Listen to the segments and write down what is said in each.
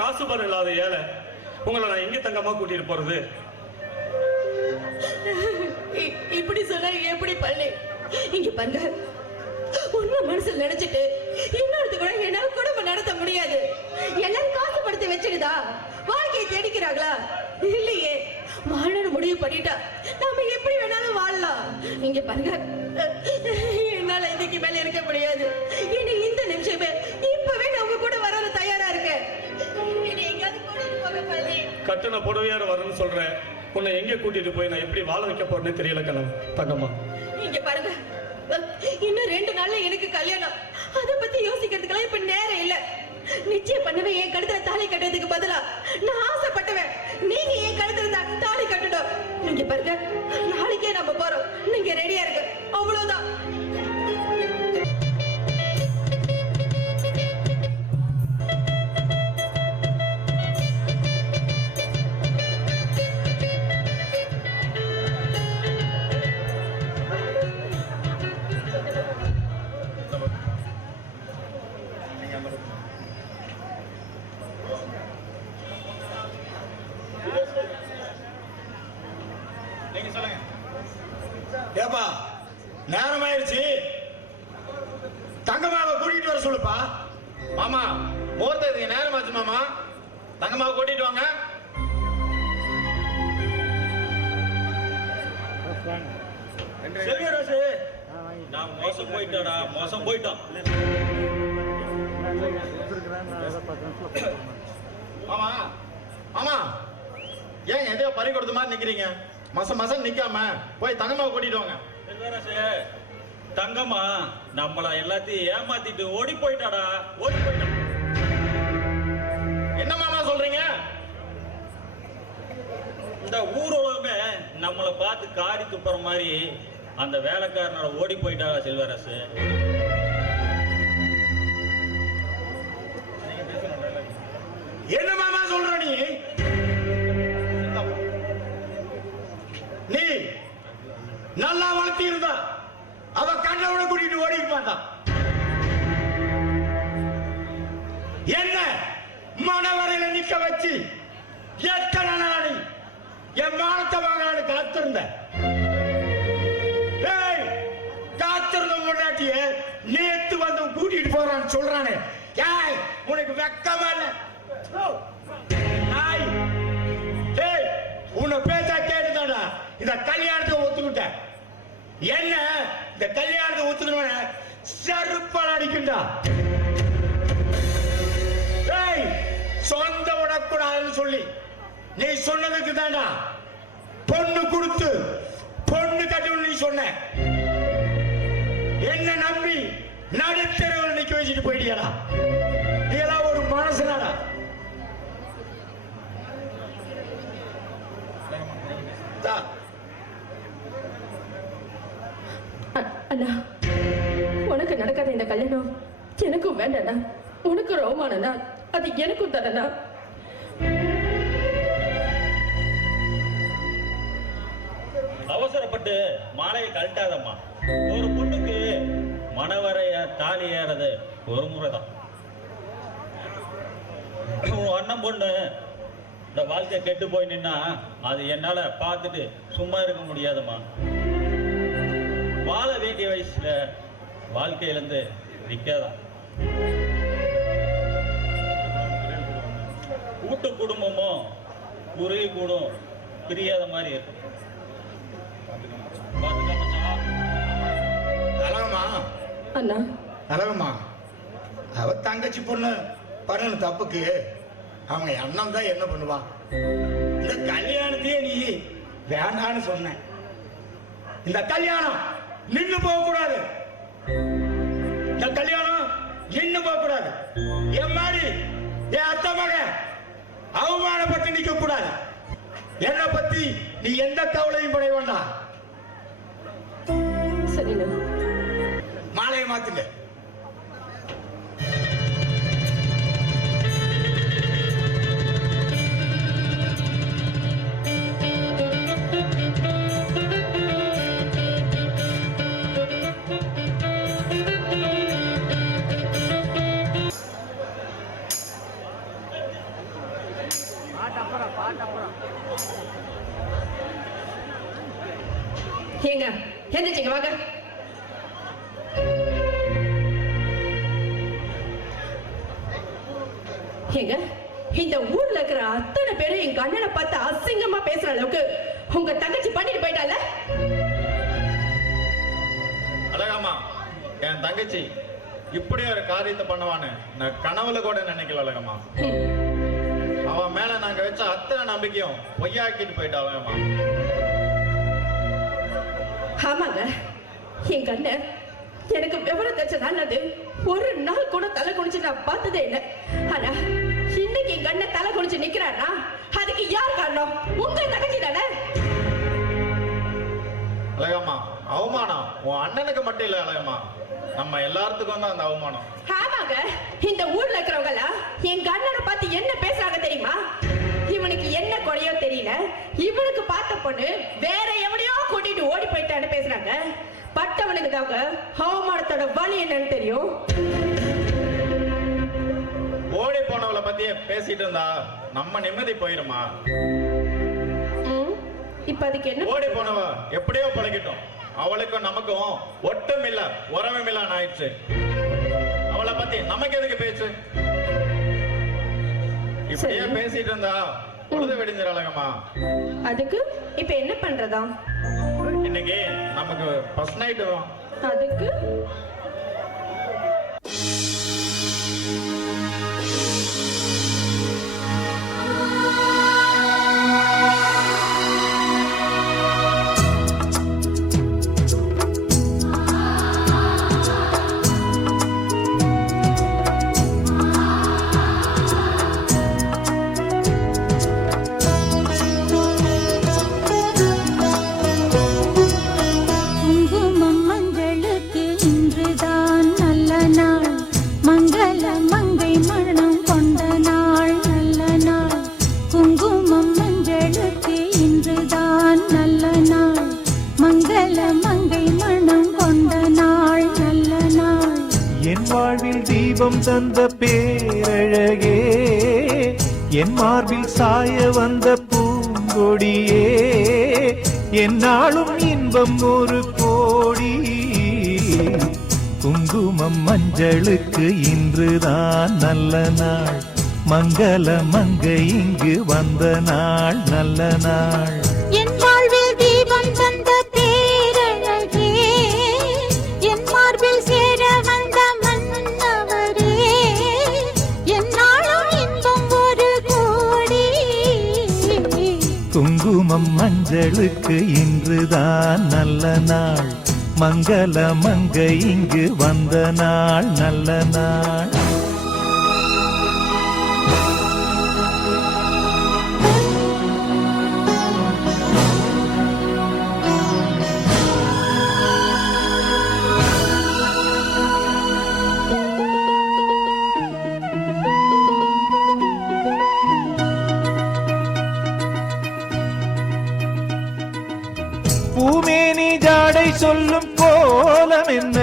காசு பணம் இல்லாத ஏழை உங்களை நான் எங்க தங்கமா கூட்டிட்டு போறது? இப்படி சொன்னா எப்படி பள்ளி? இங்க பாருங்க, உண்மை மனசுல நினைச்சிட்டு இன்னொருத்த கூட என்னால குடும்பம் நடத்த முடியாது. எல்லாரும் காசு படுத்தி வச்சிருதா வாழ்க்கையை தேடிக்கிறாங்களா? இல்லையே, வாழணும் முடிவு பண்ணிட்டா நாம எப்படி வேணாலும் வாழலாம். இங்க பாருங்க, என்னால இதுக்கு மேல இருக்க முடியாது. இனி இந்த நிமிஷமே இப்பவே நான் உங்க கூட வர தயாரா இருக்கேன். இனி எங்கயாவது கூட்டிட்டு போக பள்ளி. கட்டண புடவையார வரணும்னு சொல்றேன். உன்னை எங்க கூட்டிட்டு போய் நான் எப்படி வாழ வைக்க போறேன்னு தெரியல கண்ணம் தங்கம்மா. இங்க பாருங்க, இன்னும் 2 நாள்ல எனக்கு கல்யாணம். அத பத்தி யோசிக்கிறதுக்கெல்லாம் இப்ப நேரம் இல்ல. நிச்சயம் பண்ணுவேன். என் கழுத்துல தாலி கட்டுறதுக்கு பதிலா நான் ஆசைப்பட்டுவேன் நீங்க என் கழுத்துல தாலி கட்டணும். நீங்க பாருங்க, நாளைக்கே நம்ம போறோம். நீங்க ரெடியா இருங்க, அவ்வளவுதான். ஏப்பா, நேரம் ஆயிடுச்சு. தங்கம்மாவை கூட்டிட்டு வர சொல்லுப்பா. மாமா, முகூர்த்தத்துக்கு நேரம் ஆச்சு மாமா. தங்கம்மாவை கூட்டிட்டு வாங்க. செல்வியராஜு, நான் மோசம் போயிட்டோடா, மோசம் போயிட்டோம். மாமா, மாமா, ஏன் எதையோ பறி கொடுத்த மாதிரி நிக்கிறீங்க? மாசம் நிக்காம போய் தங்கம்மாவை கூட்டிட்டு வாங்க. செல்வராசு, தங்கம்மா நம்மள எல்லாத்தையும் ஏமாத்திட்டு ஓடி போயிட்டாடா, ஓடி போயிட்டா. என்ன மாமா சொல்றீங்க? இந்த ஊர் உலகமே நம்மளை பார்த்து காரி துப்புற மாதிரி அந்த வேலைக்காரனோட ஓடி போயிட்டாடா செல்வராசு. என்ன மாமா சொல்ற நீ? நீ நல்லா வளர்த்தி இருந்தா அவ கண்ணவனை கூட்டிட்டு ஓடி மாட்டான். என்ன மனவரையில நிக்க வச்சு எத்தனை நாளை என் மானத்தை வாங்கலான்னு காத்திருந்த. காத்திருந்த முன்னாடியே நேத்து வந்து கூட்டிட்டு போறான்னு சொல்றானே, உனக்கு வெக்கமா இல்ல? உன்னை பேச்சா கேட்டுதாடா இந்த கல்யாணத்தை ஒத்துக்கிட்ட. என்ன இந்த கல்யாணத்தை ஒத்துக்கணும்னு செருப்பால் அடிக்குண்டா. சொந்த விடக்கூடாதுன்னு சொல்லி நீ சொன்னதுக்கு தாண்டா பொண்ணு கொடுத்து பொண்ணு கட்டணும் நீ சொன்ன. என்ன நம்பி நடுத்தரவில் நிக்க வச்சுட்டு போயிட்டியடா. இதெல்லாம் ஒரு மனசுனாடா? அண்ணா, உனக்கு நடக்காத இந்த கல்யாணம் எனக்கும் வேண்டாண்ணா. உனக்கு ரோமானண்ணா, அது எனக்கும் தரண்ணா. அவசரப்பட்டு மாலையை கழட்டாதம்மா. ஒரு பொண்ணுக்கு மனவரைய தாலி ஏறது ஒரு முறைதான். உன் அண்ணன் பொண்ணு இந்த வாழ்க்கை கெட்டு போய் நின்னா அது என்னால பார்த்துட்டு சும்மா இருக்க முடியாதம்மா. வாழ வேண்டிய வயசுல வாழ்க்கையிலிருந்து நிக்காதான். கூட்டு குடும்பமும் குறுகி கூடும் பிரியாத மாதிரி இருக்கு. அண்ணா அழகம்மா, அவ தங்கச்சி பொண்ணு பண்ணு தப்புக்கு அவங்க அண்ணன் தான் என்ன பண்ணுவான்? இந்த கல்யாணத்தையே நீ வேண்டான்னு சொன்ன. இந்த கல்யாணம் நின்னு போக கூடாது. இந்த கல்யாணம் நின்னு போக கூடாது. என் மாதிரி என் அத்தை மகன் அவமானப்பட்டு நிக்க கூடாது. என்ன பத்தி நீ எந்த கவலையும் படைய வேண்டாம். சரிண்ணா, மாலையை மாத்துங்க. ஏங்க எந்திரிச்சிங்க வாங்க. ஏங்க இந்த ஊர்ல இருக்கிற அத்தனை பேரும் எங்க அண்ணனை பார்த்து அசிங்கமா பேசுற அளவுக்கு உங்க தங்கச்சி பண்ணிட்டு போயிட்டால. அழகம்மா, என் தங்கச்சி இப்படி ஒரு காரியத்தை பண்ணுவான்னு நான் கனவுல கூட நினைக்கல அழகம்மா. அவன் மேல நாங்க வச்ச அத்தனை நம்பிக்கையும் பொய்யாக்கிட்டு போயிட்டா அழகம்மா. ஆமாங்க, எங்க அண்ணன் எனக்கு விவரம் தெரிஞ்சதால் அது ஒரு நாள் கூட தலை குனிச்சு நான் பார்த்ததே இல்லை. ஆனா இன்னைக்கு எங்க அண்ணன் தலை குனிச்சு நிக்கிறானா அதுக்கு யார் காரணம்? உங்க தங்கச்சி தானே. அழகம்மா, அவமானம் உன் அண்ணனுக்கு மட்டும் இல்ல அழகம்மா, நம்ம எல்லாத்துக்கும் தான் அந்த அவமானம். ஆமாங்க, இந்த ஊர்ல இருக்கிறவங்க எல்லாம் எங்க அண்ணனை பார்த்து என்ன பேசுறாங்க தெரியுமா? இவனுக்கு என்ன குறையோ தெரியல, இவனுக்கு பார்த்த பொண்ணு வேற எவனையோ கூட்டிட்டு ஓடி போயிட்டான்னு பேசுறாங்க. பட்டவனுக்கு தாங்க அவமானத்தோட வலி என்னன்னு தெரியும். ஓடி போனவளை பத்தியே பேசிட்டு இருந்தா நம்ம நிம்மதி போயிருமா? இப்ப அதுக்கு என்ன? ஓடி போனவ எப்படியோ பழகிட்டோம், அவளுக்கும் நமக்கும் ஒட்டுமில்ல உறவுமில்லான்னு ஆயிடுச்சு. அவளை பத்தி நமக்கு எதுக்கு பேச்சு? இப்படியே பேசிட்டு இருந்தா பொழுது வெடிஞ்சிட அழகம்மா. அதுக்கு இப்ப என்ன பண்றதா? இன்னைக்கு நமக்கு ஃபர்ஸ்ட் நைட் வரும். அதுக்கு தந்த பேரழகே, என் மார்பில் சாய வந்த பூங்கொடியே, என்னாலும் இன்பம் ஒரு கோடி. குங்குமம் மஞ்சளுக்கு இன்றுதான் நல்ல நாள், மங்கள மங்கை இங்கு வந்த நாள் நல்ல நாள். என் வாழ்வில் தீபம் தந்த பேரழகே, என் மார்பில் சேர வந்த மன்னவரே, என்னாலும் இன்பம் ஒரு கோடி. குங்குமம் மஞ்சளுக்கு இன்றுதான் நல்ல நாள், மங்கள மங்கை இங்கு வந்த நாள் நல்ல நாள். பூமேனி ஜாடை சொல்லும் கோலம் என்ன,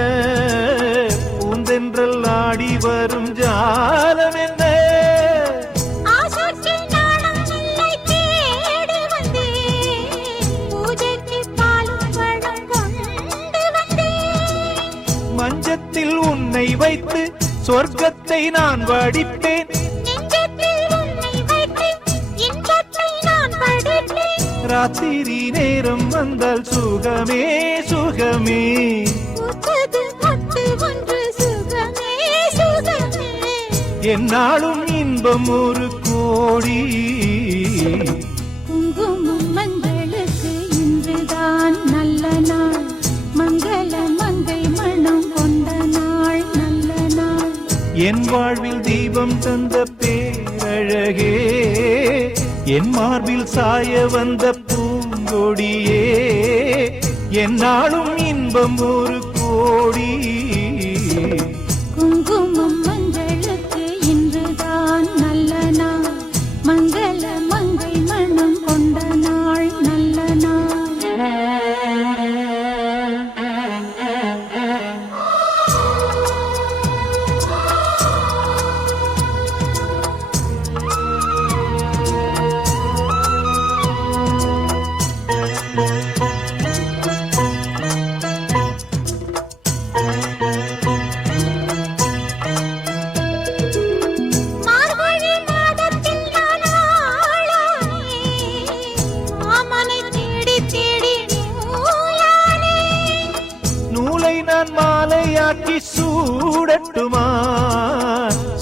பூந்தென்றல் ஆடி வரும் ஜாலம் என்ன. ஆசைக்கு நாணம் இல்லை தேடி வந்தேன், பூஜைக்கு பாலும் பழம் கொண்டு வந்தேன். மஞ்சத்தில் உன்னை வைத்து சொர்க்கத்தை நான் வடிப்பேன், நெஞ்சத்தில் உன்னை வைத்து இன்பத்தை நான் படிப்பேன். ராத்திரி நேரம் வந்தால் சுகமே சுகமே, பூத்தது மொட்டு ஒன்று சுகமே சுகமே. என்னாலும் இன்பம் ஒரு கோடி. குங்குமம் மஞ்சளுக்கு இன்றுதான் நல்ல நாள், மங்கள மங்கை மனம் கொண்ட நாள் நல்ல நாள். என் வாழ்வில் தீபம் தந்த பேரழகே, என் மார்பில் சாய வந்த பூங்கொடியே, என்னாலும் இன்பம் ஒரு கோடி. குங்குமம் மஞ்சளுக்கு இன்றுதான் நல்ல நாள், மங்கள மங்கை மனம் கொண்ட நாள் நல்ல நாள்.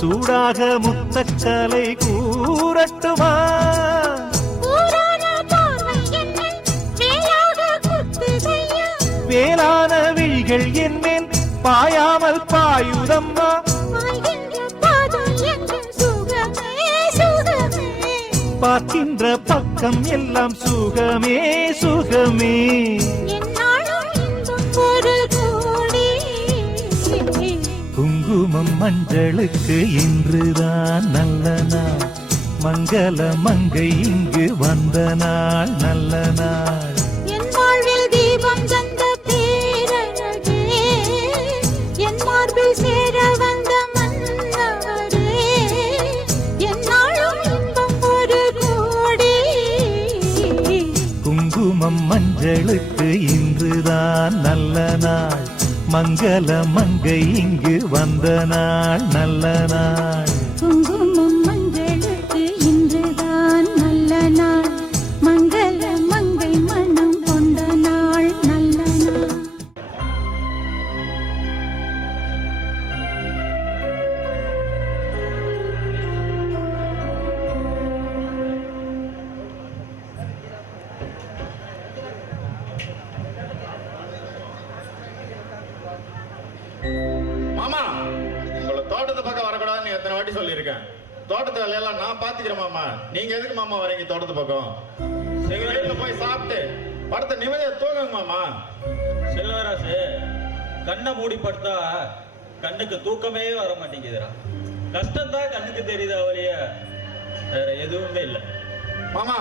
சூடாக முத்தக்கலை கூறட்டுமா? ஊரான பார்வை என்னை வேலாக குத்துதையா. வேளான விழிகள் என்மேல் பாயாமல் பாயுதம்மா. பாய்கின்ற பாதம் எங்கு சுகமே சுகமே. பார்க்கின்ற பக்கம் எல்லாம் சுகமே சுகமே. என்னாலும் இன்பம் ஒரு கோடி. குங்குமம் மஞ்சளுக்கு இன்றுதான் நல்ல நாள். மங்கள மங்கை இங்கு வந்த நாள் நல்ல நாள். என் வாழ்வில் தீபம் தந்த பேரழகே, என் மார்பில் சேர வந்த மன்னவரே, என்னாலும் இன்பம் ஒரு கோடி. குங்குமம் மஞ்சளுக்கு இன்றுதான் நல்ல நாள். மங்கள மங்கை இங்கு வந்த நாள் நல்ல நாள். குங்குமம் மஞ்சளுக்கு இன்றுதான் நல்ல நாள். மங்கள மங்கை மனம் கொண்ட நாள் நல்ல நாள். மாமா, உங்களை தோட்டத்து பக்கம் வரக்கூடாதுன்னு எத்தனை வாட்டி சொல்லியிருக்கேன். தோட்டத்து வேலையெல்லாம் நான் பாத்துக்கிறேன் மாமா. நீங்க எதுக்கு மாமா வரீங்க தோட்டத்து பக்கம்? எங்க வீட்டுல போய் சாப்பிட்டு படத்தை நிம்மதியா தூங்குங்க மாமா. செல்வராசு, கண்ணை மூடி படுத்தா கண்ணுக்கு தூக்கமே வர மாட்டேங்குதுடா. கஷ்டம்தான் கண்ணுக்கு தெரியுதா ஒழிய வேற எதுவுமே இல்லை. மாமா,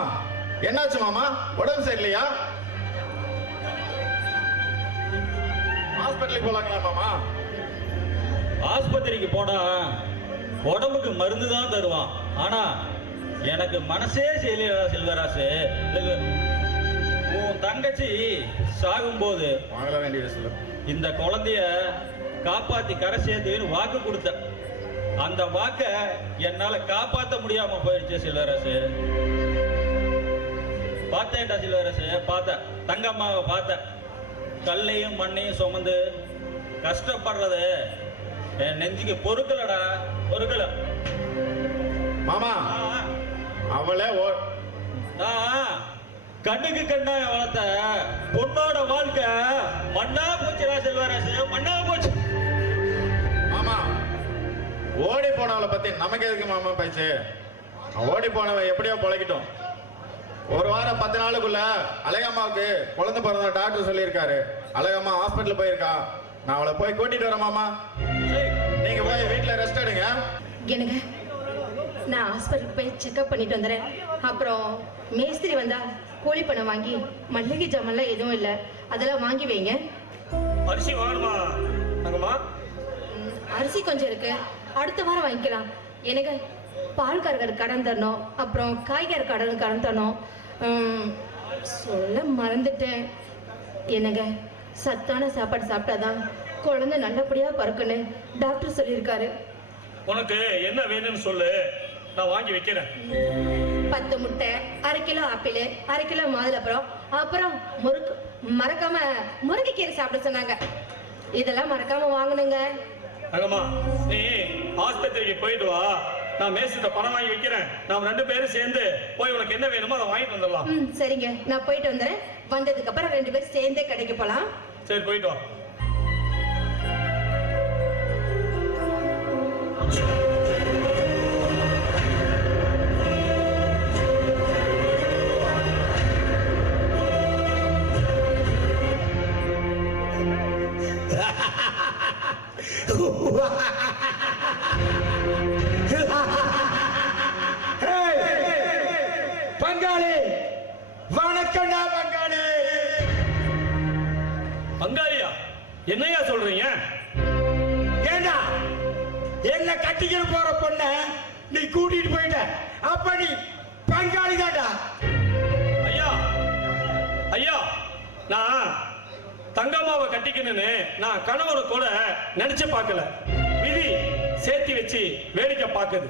என்னாச்சு மாமா? உடம்பு சரியில்லையா? ஹாஸ்பிட்டலுக்கு போலாங்களா மாமா? ஆஸ்பத்திரிக்கு போனா உடம்புக்கு மருந்து தான் தருவான். ஆனா எனக்கு மனசே செய்யலையா செல்வராசு. உன் தங்கச்சி சாகும்போது வாங்கல வேண்டிய சொல்ல இந்த குழந்தைய காப்பாத்தி கரை சேர்த்துன்னு வாக்கு கொடுத்த. அந்த வாக்க என்னால காப்பாத்த முடியாம போயிடுச்சு செல்வராசு. பார்த்தேன்டா செல்வராசு, பார்த்த தங்கம்மாவை பார்த்த. கல்லையும் மண்ணையும் சுமந்து கஷ்டப்படுறது என் நெஞ்சுக்கு பொறுக்கலடா, பொறுக்கல. மாமா, அவளே நான் கண்ணுக்கு கண்ணா வளர்த்த பொண்ணோட வாழ்க்கை மண்ணா போச்சுடா செல்வராசு, மண்ணா போச்சு. மாமா, ஓடி போனவளை பத்தி நமக்கு எதுக்கு மாமா பேச்சு? ஓடி போனவன் எப்படியோ பொழைக்கட்டும். ஒரு வாரம் 10 நாளுக்குள்ள அழகம்மாவுக்கு குழந்தை பிறந்த டாக்டர் சொல்லியிருக்காரு. அழகம்மா ஹாஸ்பிட்டல் போயிருக்கா. நான் அவளை போய் கூட்டிட்டு வரேன் மாமா. நீங்க போய் வீட்டுல ரெஸ்ட் எடுங்க. எனக்கு நான் ஹாஸ்பிட்டலுக்கு போய் செக்அப் பண்ணிட்டு வந்துடுறேன். அப்புறம் மேஸ்திரி வந்தா கோழி பணம் வாங்கி மல்லிகை ஜாமெல்லாம் எதுவும் இல்லை, அதெல்லாம் வாங்கி வைங்க. அரிசி வாங்கணுமா தங்கம்மா? அரிசி கொஞ்சம் இருக்கு, அடுத்த வாரம் வாங்கிக்கலாம். எனக்கு பால்காரர் கடன் தரணும், அப்புறம் காய்கறி கடன் தரணும். சொல்ல மறந்துட்டேன். என்னங்க, சத்தான சாப்பாடு சாப்பிட்டாதான் குழந்தை நல்லபடியா பிறக்குன்னு டாக்டர் சொல்லியிருக்காரு. உனக்கு என்ன வேணும்னு சொல்லு, நான் வாங்கி வைக்கிறேன். 10 முட்டை, 1/2 கிலோ ஆப்பிள், 1/2 கிலோ மாதுளப்பழம், அப்புறம் மறக்காம முருங்கைக்கீரை சாப்பிட சொன்னாங்க. இதெல்லாம் மறக்காம வாங்கணுங்க. தங்கம்மா, நீ ஆஸ்பத்திரிக்கு போயிட்டு வா. நான் மேசிட்ட பணம் வாங்கி வைக்கிறேன். நாம் 2 பேரும் சேர்ந்து போய் உனக்கு என்ன வேணுமோ அதை வாங்கிட்டு வந்துடலாம். சரிங்க, நான் போயிட்டு வந்துடுறேன். வந்ததுக்கு அப்புறம் 2 பேரும் சேர்ந்தே கடைக்கு போலாம். சரி, போயிட்டு வா. பங்காளி வணக்கம்டா பங்காளி. பங்காளியா? என்னையா சொல்றீங்க? ஏண்டா என்ன கட்டிக்கிட்டு போற பொண்ண நீ கூட்டிட்டு போயிட்ட, அப்ப நீ பங்காளி தான்டா. ஐயா, ஐயா, நான் தங்கம்மாவை கட்டிக்கணும்னு நான் கணவரை கூட நினைச்சு பார்க்கல. விதி சேர்த்தி வச்சு வேடிக்கை பார்க்குது.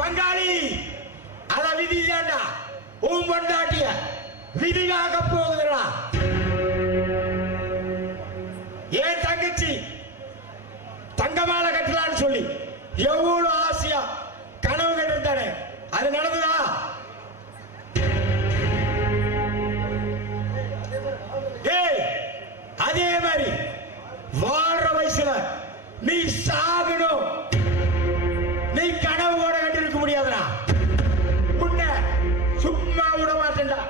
பங்காளி, அத விதி தான்டா. உன் பொண்டாட்டிய விதியாக போகுதுடா. ஏன் தங்கச்சி தங்க மாலை கட்டலான்னு சொல்லி எவ்வளவு ஆசையா கனவு கட்டிருந்தானே, அது நடந்ததா? ஏய், அதே மாதிரி வாழ்ற வயசுல நீ சாகணும், நீ கனவு கூட கட்டிருக்க முடியாதுடா. உன்னை சும்மா விட மாட்டேன்டா.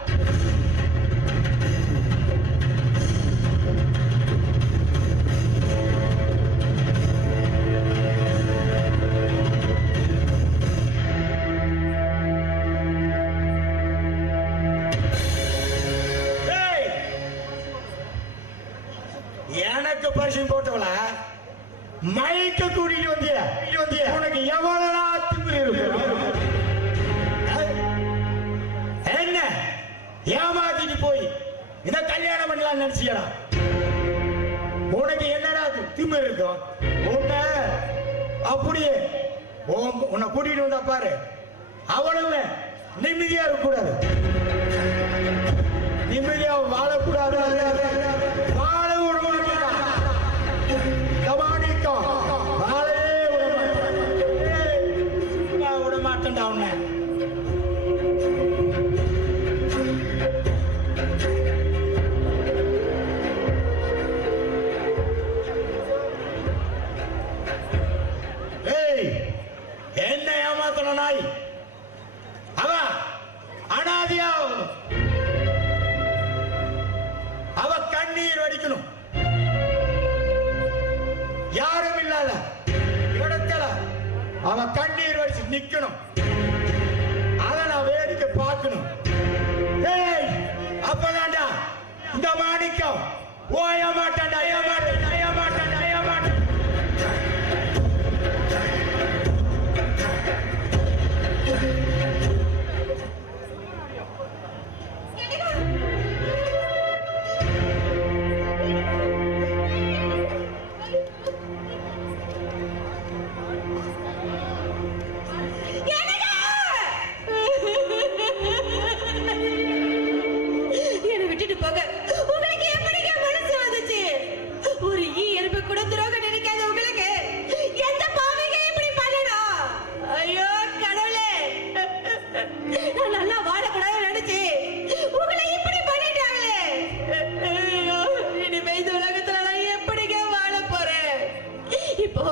எனக்கு பரிசு போட்டவள மைக்க கூட்டிட்டு வந்திய உனக்கு எவ்வளவு திமிரு இருக்கு? என்ன ஏமாத்திட்டு போய் இத கல்யாணம் பண்ணலாம் நினைச்சியடா? உனக்கு என்னடா திமிரு இருக்கும்? உன்னை அப்படியே உன்னை கூட்டிட்டு வந்தா பாரு, அவ்வளவு நிம்மதியா இருக்க கூடாது, நிம்மதியா வாழக்கூடாது, வாழ விட விட மாட்டேன்டா உன்னை. ஏய், என்ன ஏமாத்தன நாய், அவ அனாதியா அவ கண்ணீர் வடிக்கணும். யாரும் இல்லாத இடத்துல அவ கண்ணீர் வடிச்சு நிக்கணும், அத நான் வேடிக்கை பார்க்கணும். ஏய், அப்பதான்டா இந்த மாணிக்கம் ஓய மாட்டான்டா, ஏமாட்டான்டா, ஏமாட்டான்டா, ஏமாட்டான். என்னை விட்டுட்டு போக உங்களுக்கு எப்படிங்க மனசு வந்துச்சு? ஒரு எறும்பு கூட துரோகம் நினைக்காத உங்களுக்கு எந்த பாவிங்க இப்படி பண்ணணும்? ஐயோ கடவுளே, நான் நல்லா வாழக்கூடாதுன்னு நினைச்சு உங்களை இப்படி பண்ணிட்டாங்களே. ஐயோ, இனிமே இந்த உலகத்துல நான் எப்படிங்க வாழ போறேன்? இப்போ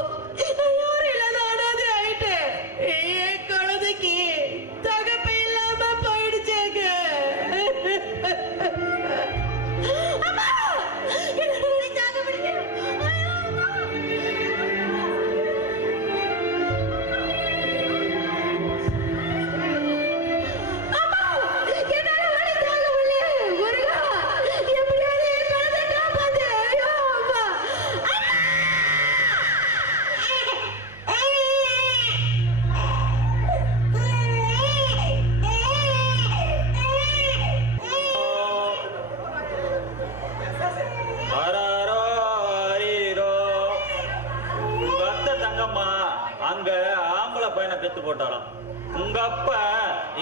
நான் யாரும் இல்லாத அனாதை ஆயிட்டேன். என் குழந்தைக்கு தகப்ப இல்லாம போயிடுச்சேங்க. அம்மா, என்னால வலி தாங்க முடியல. ஐயோ, அம்மா. அம்மா, என்னால வலி தாங்க முடியல. முருகா, எப்படியாவது என் குழந்தை காப்பாத்து. ஐயோ, அம்மா. ஆராரோ, ஆரீரோ. உங்க அத்தை தங்கம்மா அங்க ஆம்பளை பையனை பெத்து போட்டாராம், உங்க அப்பா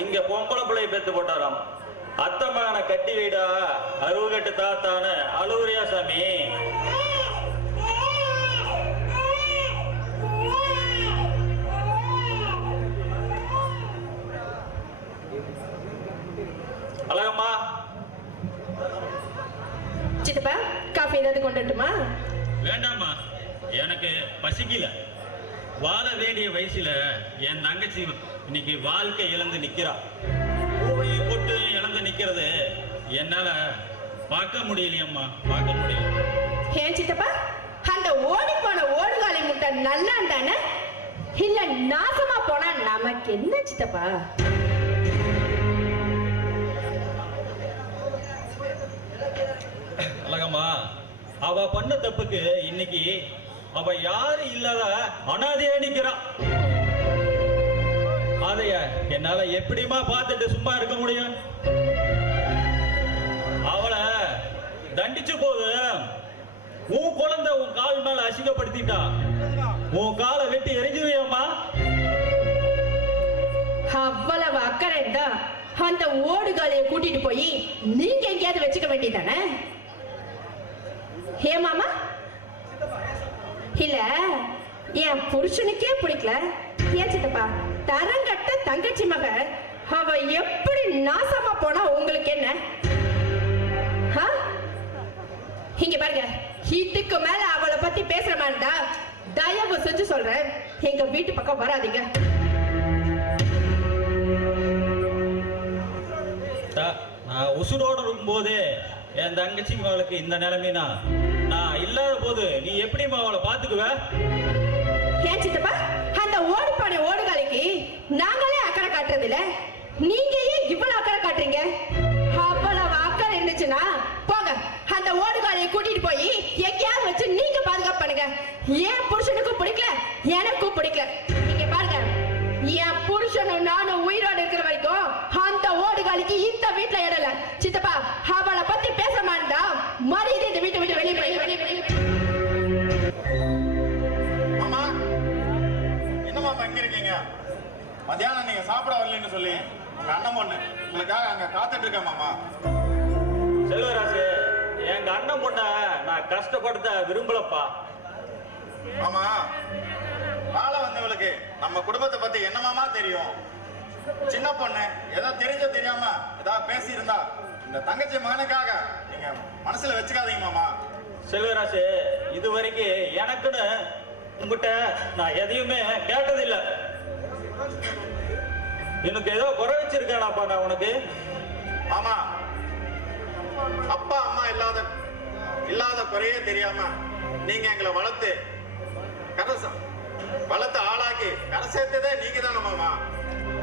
இங்க பொம்பளை பிள்ளைய பெத்து போட்டாராம். அத்தை மகனை கட்டி வைடா அருவு கட்டு தாத்தான்னு அழுவுறியா சாமி? அழகம்மா, சித்தப்பா, காஃபி ஏதாவது கொண்டுட்டுமா? வேண்டாம்மா, எனக்கு பசிக்கல. வாழ வேண்டிய வயசுல என் தங்கச்சி இன்னைக்கு வாழ்க்கை இழந்து நிக்கிறா. பூவை போட்டு இழந்து நிக்கிறது என்னால பார்க்க முடியலையம்மா, பார்க்க முடியல. ஏன் சித்தப்பா, அந்த ஓடி போன ஓடுகாலி முட்டை நல்லாண்டானே இல்ல நாசமா போனா நமக்கு என்ன சித்தப்பா? அழகம்மா, அவ பண்ண தப்புக்கு இன்னைக்கு அவ யாரு இல்லாத அனாதையா நிக்கிறா. அதைய என்னால எப்படிமா பார்த்துட்டு சும்மா இருக்க முடியும்? அவளை தண்டிச்சு போது உன் குழந்தை உன் கால் மேல அசிங்கப்படுத்திட்டா, உன் காலை வெட்டி எரிஞ்சுவியம்மா. அவ்வளவு அக்கறை தான் அந்த ஓடுகாலியை கூட்டிட்டு போய் நீங்க எங்கேயாவது வச்சுக்க வேண்டியதானே? ஏ மாமா, இல்ல என் புருஷனுக்கே பிடிக்கல. ஏன் சித்தப்பா, தரங்கட்ட தங்கச்சி மக அவ எப்படி நாசமா போனா உங்களுக்கு என்ன? ஆ? இங்க பாருங்க, இதுக்கு மேல அவளை பத்தி பேசுற மாதிரிடா தயவு செஞ்சு சொல்றேன், எங்க வீட்டு பக்கம் வராதீங்க. நான் உசுரோடு இருக்கும்போதே என் தங்கச்சிக்கு அவளுக்கு இந்த நிலைமைனா நான் இல்லாத போது நீ எப்படிமா அவளை பாத்துக்குவ? ஏன் சித்தப்பா, அந்த ஓடுபானை ஓடுகாலைக்கு நாங்களே அக்கறை காட்டுறது இல்ல, நீங்க ஏன் இவ்வளவு அக்கறை காட்டுறீங்க? அவ்வளவு அக்கறை இருந்துச்சுன்னா போங்க, அந்த ஓடுகாலையை கூட்டிட்டு போய் எங்கேயாவது வச்சு நீங்க பாதுகாப்பு பண்ணுங்க. ஏன் புருஷனுக்கும் பிடிக்கல, எனக்கும் பிடிக்கல. நீங்க பாருங்க, என் புருஷனும் நானும் உயிரோடு இருக்கிற வரைக்கும் அந்த ஓடுகாலிக்கு இந்த வீட்டுல இடல. சித்தப்பா, அவளை பத்தி பேச மாட்டா மரியாதை இந்த வீட்டை விட்டு வெளியே போய். மாமா என்ன மாமா இங்க இருக்கீங்க? மத்தியானம் நீங்க சாப்பிட வரலன்னு சொல்லி உங்க அண்ணன் பொண்ணு உங்களுக்காக அங்க காத்துட்டு இருக்கேன் மாமா. செல்வராசு, எங்க அண்ணன் பொண்ண நான் கஷ்டப்படுத்த விரும்பலப்பா. மாமா, வாழ வந்தவளுக்கு நம்ம குடும்பத்தை பத்தி என்ன மாமா தெரியும்? சின்ன பொண்ணு ஏதோ தெரிஞ்ச தெரியாம ஏதாவது பேசி இருந்தா இந்த தங்கச்சி மகனுக்காக நீங்க மனசுல வச்சுக்காதீங்க மாமா. செல்வராசு, இது வரைக்கும் எனக்குன்னு உங்ககிட்ட நான் எதையுமே கேட்டதில்லை. எனக்கு ஏதோ குறை வச்சிருக்கேனாப்பா நான் உனக்கு? மாமா, அப்பா அம்மா இல்லாத குறையே தெரியாம நீங்க எங்களை வளர்த்து ஆளாக்கி கரை சேர்த்ததே நீங்க தானே மாமா.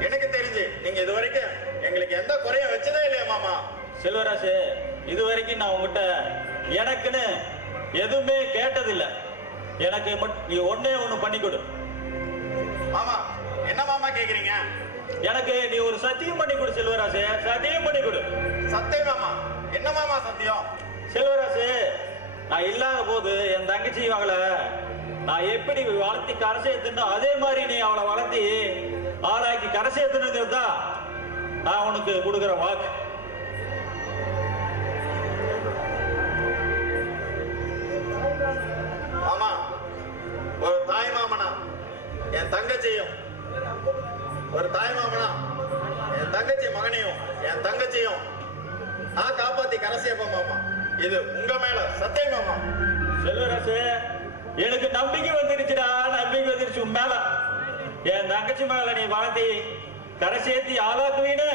எனக்கு தெரிஞ்சு நீங்க இது வரைக்கும் எங்களுக்கு எந்த குறையும் வச்சதே இல்லையா மாமா. செல்வராசு, இது வரைக்கும் நான் உங்ககிட்ட எனக்குன்னு எதுவுமே கேட்டதில்லை. எனக்கு நீ ஒன்னே ஒண்ணு பண்ணி கொடு. மாமா, என்ன மாமா கேக்குறீங்க? எனக்கு நீ ஒரு சத்தியம் பண்ணி கொடு செல்வராசு, சத்தியம் பண்ணி கொடு. சத்தியம் மாமா? என்ன மாமா சத்தியம்? செல்வராசு, நான் இல்லாத போது என் தங்கச்சி அவளை நான் எப்படி வளர்த்தி கரை சேர்த்துனோ அதே மாதிரி நீ அவளை வளர்த்தி ஆளாக்கி கரை சேர்த்துனுங்கிறது தான் நான் உனக்கு கொடுக்குற வாக்கு. மாமா, ஒரு தாய் மாமனா என் தங்கச்சியும், ஒரு தாய் மாமனா என் தங்கச்சி மகனையும் என் தங்கச்சியும் நான் காப்பாத்தி கரை சேர்ப்பேன் மாமா. இது உங்க மேல சத்தியம் மாமா. செல்வராசு, எனக்கு நம்பிக்கை வந்துருச்சுடா, நம்பிக்கை வந்துருச்சு உன் மேல. என் தங்கச்சி மேல நீ வளர்த்தி கரை சேர்த்தி ஆளாக்குவீன்னு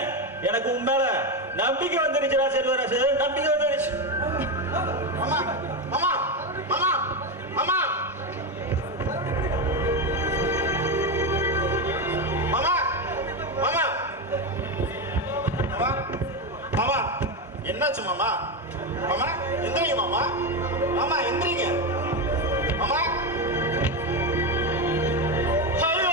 எனக்கு உன் மேல நம்பிக்கை வந்துருச்சுடா செல்வராசு, நம்பிக்கை வந்துருச்சு. மாமா, மாமா, மாமா, மாமா, மாமா, மாமா, மாமா, மாமா, என்னாச்சு மாமா? மாமா எந்திரிங்க மாமா, மாமா எந்திரிங்க மாமா. ஐயோ!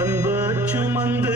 அன்பு சுமந்து